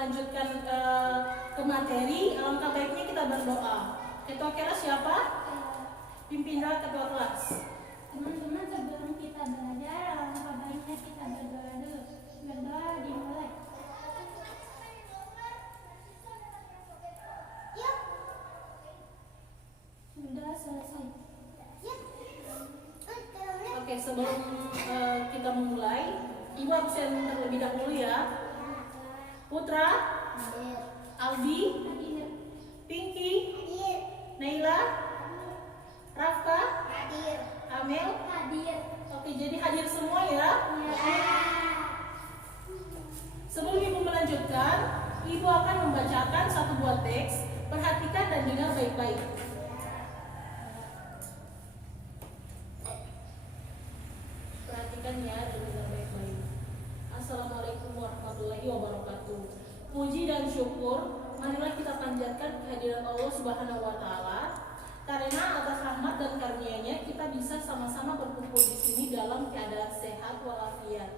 melanjutkan ke materi, alangkah baiknya kita berdoa. Ketua kelas siapa? Pimpinan ketua kelas. Teman-teman, sebelum kita belajar, alangkah baiknya kita berdoa dulu. Berdoa dimulai. Sudah selesai. Oke, sebelum kita memulai, Ibu absen terlebih dahulu ya. Putra, Aldi, Pinky, Naila, Rafka, Amel. Oke, jadi hadir semua ya. Sebelum Ibu melanjutkan, Ibu akan membacakan satu buah teks. Perhatikan dan dengar baik-baik. Perhatikan ya dan dengar baik-baik. Assalamualaikum warahmatullahi wabarakatuh. Puji dan syukur marilah kita panjatkan kehadiran Allah Subhanahu wa taala. Karena atas rahmat dan karunia-Nya kita bisa sama-sama berkumpul di sini dalam keadaan sehat walafiat.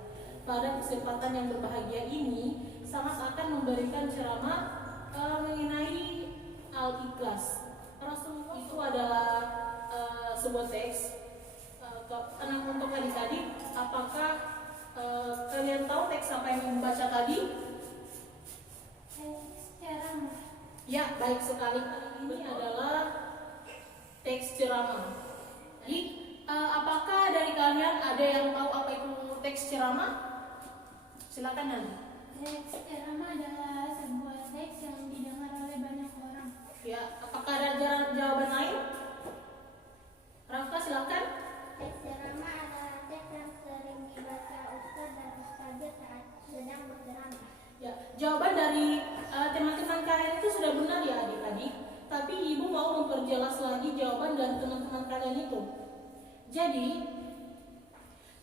Pada kesempatan yang berbahagia ini, sangat akan memberikan ceramah mengenai Al-Ikhlas. Rasulullah itu adalah sebuah teks. Untuk adik-adik, apakah kalian tahu teks apa yang membaca tadi? Ceramah. Ya, baik sekali. Ini adalah teks ceramah. Jadi, apakah dari kalian ada yang tahu apa itu teks ceramah? Silakan Nani. Teks ceramah adalah sebuah teks yang didengar oleh banyak orang. Ya, apakah ada jawaban lain? Rafka, silakan. Teks ceramah adalah teks yang sering dibaca ustaz dan ustazah saat sedang berceramah. Ya, jawaban dari teman-teman kalian itu sudah benar ya adik-adik. Tapi Ibu mau memperjelas lagi jawaban dari teman-teman kalian itu. Jadi,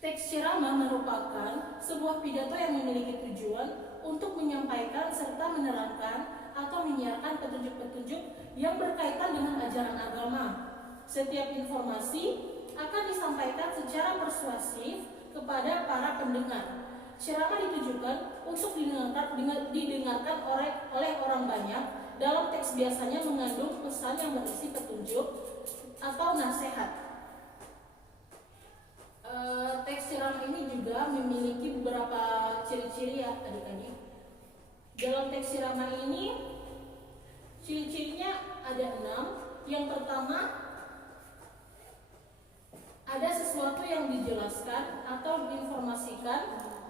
teks ceramah merupakan sebuah pidato yang memiliki tujuan untuk menyampaikan serta menerangkan atau menyiarkan petunjuk-petunjuk yang berkaitan dengan ajaran agama. Setiap informasi akan disampaikan secara persuasif kepada para pendengar. Ceramah ditujukan untuk didengarkan oleh orang banyak. Dalam teks biasanya mengandung pesan yang berisi petunjuk atau nasihat. Teks ceramah ini juga memiliki beberapa ciri-ciri ya adik-adik. Dalam teks ceramah ini ciri-cirinya ada 6. Yang pertama, ada sesuatu yang dijelaskan atau diinformasikan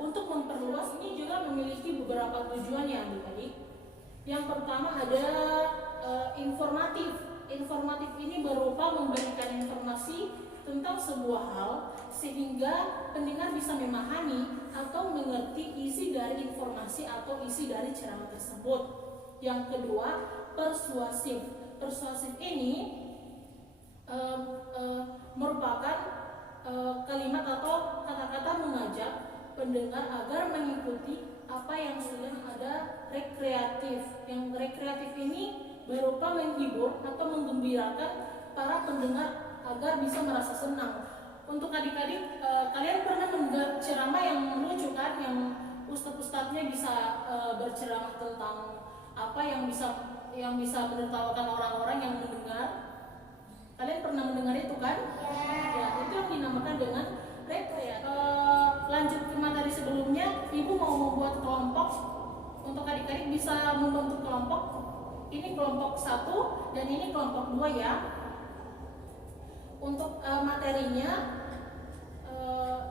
untuk memperluas. Ini juga memiliki beberapa tujuan ya adik-adik. Yang pertama ada informatif. Informatif ini berupa memberikan informasi tentang sebuah hal sehingga pendengar bisa memahami atau mengerti isi dari informasi atau isi dari ceramah tersebut. Yang kedua, persuasif. Persuasif ini merupakan kalimat atau kata-kata mengajak pendengar agar mengikuti apa yang sudah ada. Rekreatif. Yang rekreatif ini berupa menghibur atau menggembirakan para pendengar agar bisa merasa senang. Untuk adik-adik, kalian pernah mendengar ceramah yang lucu kan, yang ustadz-ustadznya bisa berceramah tentang apa yang bisa menertawakan orang-orang yang mendengar. Kalian pernah mendengar itu kan? Ya, itu yang dinamakan dengan rekreatif. Lanjut ke materi sebelumnya, Ibu mau membuat kelompok. Untuk adik-adik bisa membentuk kelompok. Ini kelompok 1 dan ini kelompok 2 ya. Untuk materinya,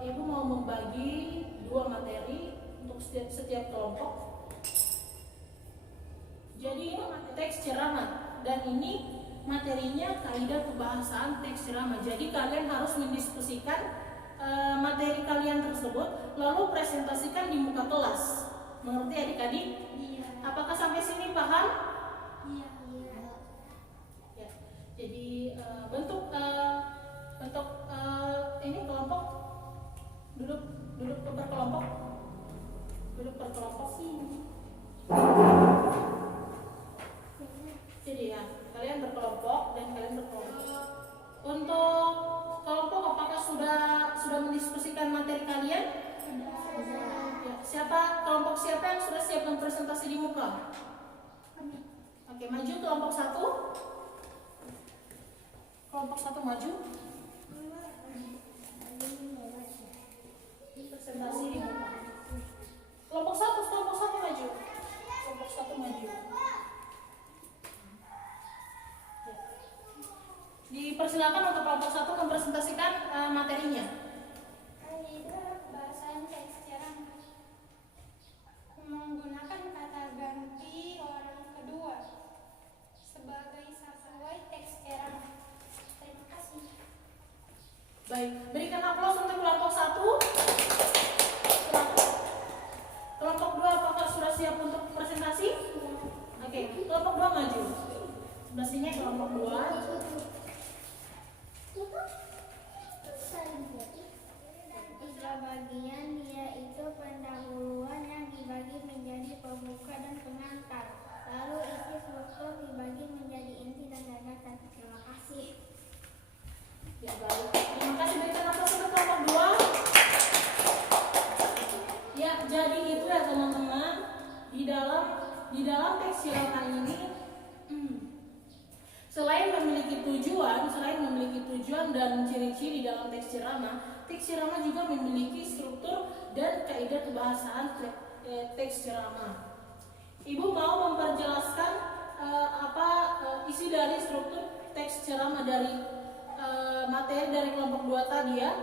Ibu mau membagi 2 materi untuk setiap kelompok. Jadi ini teks ceramah dan ini materinya kaidah kebahasaan teks ceramah. Jadi kalian harus mendiskusikan materi kalian tersebut lalu presentasikan di muka kelas. Mengerti adik-adik? Iya. Apakah sampai sini paham? Iya. Ya. Jadi bentuk ini kelompok duduk berkelompok. Duduk berkelompok sini. Jadi ya, kalian berkelompok dan kalian berkelompok. Untuk kelompok apakah sudah mendiskusikan materi kalian? Sudah. Ya, Kelompok siapa yang sudah siapkan presentasi di muka? Oke, maju kelompok 1. Kelompok 1 maju. Presentasi di muka. Kelompok 1 maju. Kelompok 1 maju. Dipersilakan untuk kelompok 1 mempresentasikan materinya. Bahasan teks ceramah menggunakan kata ganti orang kedua sebagai sesuai teks ceramah. Terima kasih. Baik, berikan aplaus untuk kelompok 1. Kelompok 2 apakah sudah siap untuk presentasi? Oke, kelompok 2 maju. Sebelah sini kelompok 2. Tiga bagian, yaitu pendahuluan yang dibagi menjadi pembuka dan pengantar. Lalu isi struktur dibagi menjadi inti dan gagasan. Terima kasih. Ya, baik. Terima kasih, berikan aplaus untuk kelompok 2. Ya, jadi itu ya teman-teman. Di dalam teks ceramah ini selain memiliki tujuan dan ciri-ciri dalam teks ceramah juga memiliki struktur dan kaidah kebahasaan teks ceramah. Ibu mau memperjelaskan isi dari struktur teks ceramah dari materi dari kelompok 2 tadi ya.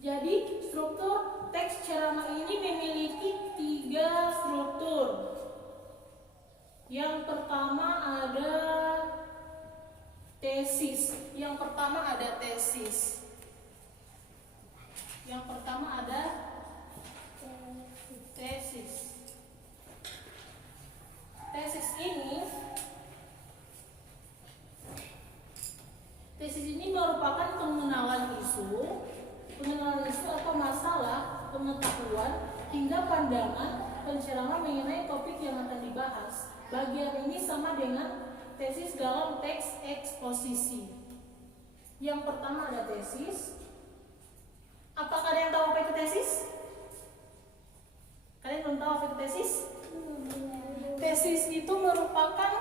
Jadi struktur teks ceramah ini memiliki 3 struktur. Yang pertama ada tesis. Tesis ini merupakan pengenalan isu atau masalah, pengetahuan hingga pandangan penceramah mengenai topik yang akan dibahas. Bagian ini sama dengan tesis dalam teks eksposisi. Yang pertama ada tesis. Apakah ada yang tahu apa itu tesis? Kalian belum tahu apa itu tesis? Tesis itu merupakan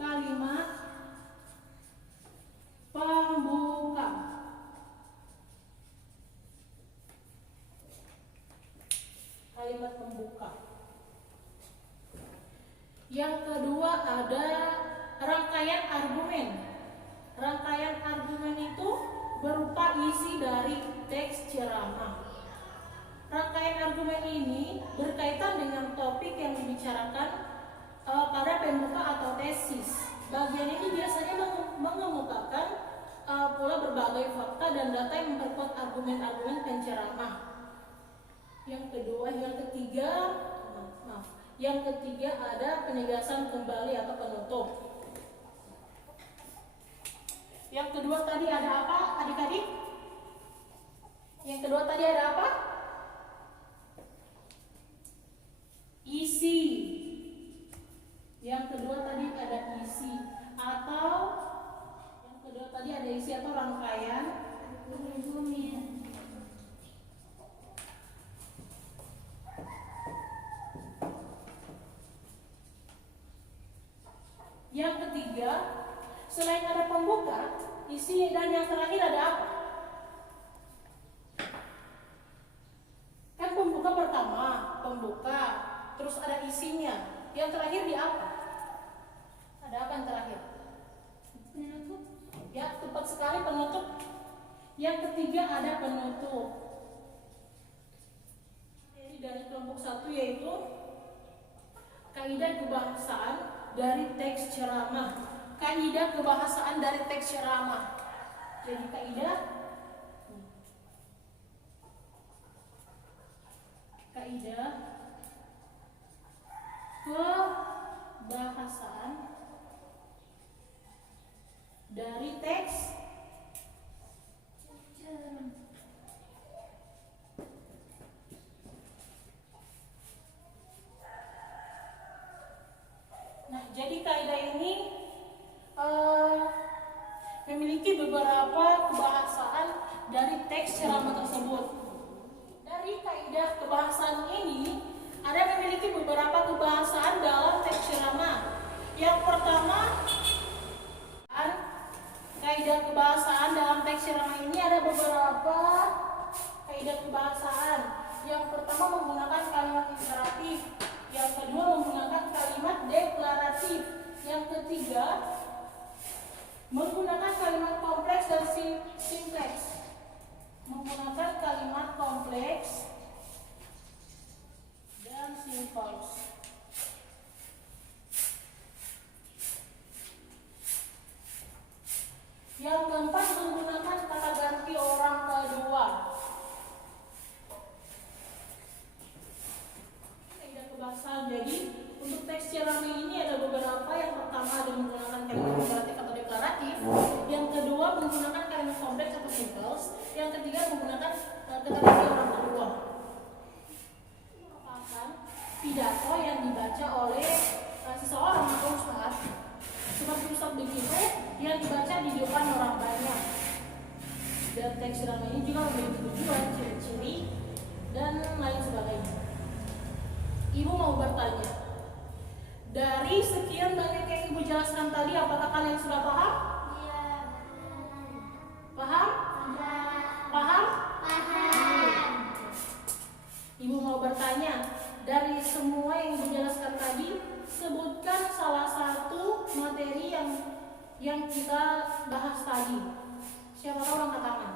kalimat pembuka. Kalimat pembuka. Yang kedua ada rangkaian argumen. Rangkaian argumen itu berupa isi dari teks ceramah. Rangkaian argumen ini berkaitan dengan topik yang dibicarakan pada pembuka atau tesis. Bagian ini biasanya mengemukakan pula berbagai fakta dan data yang memperkuat argumen-argumen penceramah. Yang ketiga ada penegasan kembali atau penutup. Yang kedua tadi ada apa, adik-adik? Yang kedua tadi ada apa? Isi. Yang kedua tadi ada isi atau rangkaian argumen. Yang ketiga, selain ada pembuka, isi, dan yang terakhir ada apa? Kan pembuka pertama, terus ada isinya. Yang terakhir di apa? Ada apa yang terakhir? Penutup. Ya, tepat sekali, penutup. Yang ketiga ada penutup. Jadi dari kelompok 1 yaitu kaidah kebahasaan dari teks ceramah. Kaidah kebahasaan dari teks ceramah. Jadi kaidah kebahasaan dari teks ceramah. Nah, jadi kaidah ini memiliki beberapa beberapa kebahasaan dalam teks ceramah. Yang pertama, kaidah kebahasaan dalam teks ceramah ini ada beberapa kaidah kebahasaan. Yang pertama menggunakan kalimat imperatif, yang kedua menggunakan kalimat deklaratif, yang ketiga menggunakan kalimat kompleks dan simpleks. Menggunakan kalimat kompleks dan simpleks. Yang keempat menggunakan kata ganti orang kedua. Kaidah kebahasaan. Jadi untuk teks ceramah ini ada beberapa. Yang pertama ada menggunakan kalimat imperatif atau deklaratif. Yang kedua menggunakan kalimat kompleks atau simples. Yang ketiga menggunakan kata ganti orang kedua. Merupakan pidato yang dibaca oleh seseorang atau ustaz. Seperti ustaz begitu yang dibaca di depan orang banyak. Dan teks ceramah ini juga memiliki tujuan, ciri-ciri dan lain sebagainya. Ibu mau bertanya, dari sekian banyak yang ibu jelaskan tadi, apakah kalian sudah paham? Iya. Paham? Paham? Paham. Ibu mau bertanya, dari semua yang ibu jelaskan tadi, sebutkan salah satu materi yang kita bahas tadi. Siapa tahu angkat tangan?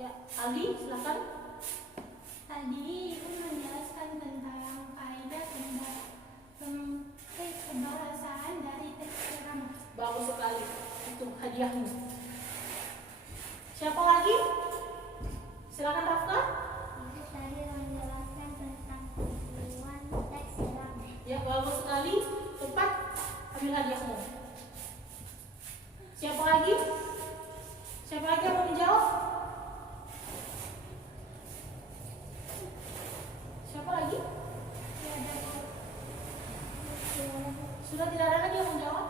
Ya, Aldi, silakan. Tadi ibu menjelaskan tentang kaidah kebahasaan dari teks ceramah. Bagus sekali. Itu hadiahmu. Siapa lagi? Silakan Rafka. Ibu tadi menjelaskan tentang tujuan teks ceramah. Ya, bagus sekali. Cepat ambil hadiahmu. Siapa lagi? Siapa lagi yang mau menjawab? Siapa lagi? Sudah tidak ada lagi yang menjawab?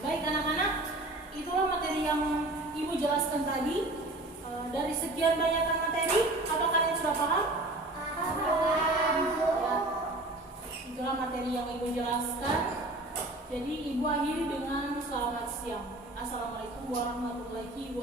Baik anak-anak, itulah materi yang ibu jelaskan tadi. Dari sekian banyakkan materi, apa kalian sudah paham? Paham. Ya, itulah materi yang ibu jelaskan. Jadi ibu akhiri dengan selamat siang. Assalamualaikum warahmatullahi wabarakatuh.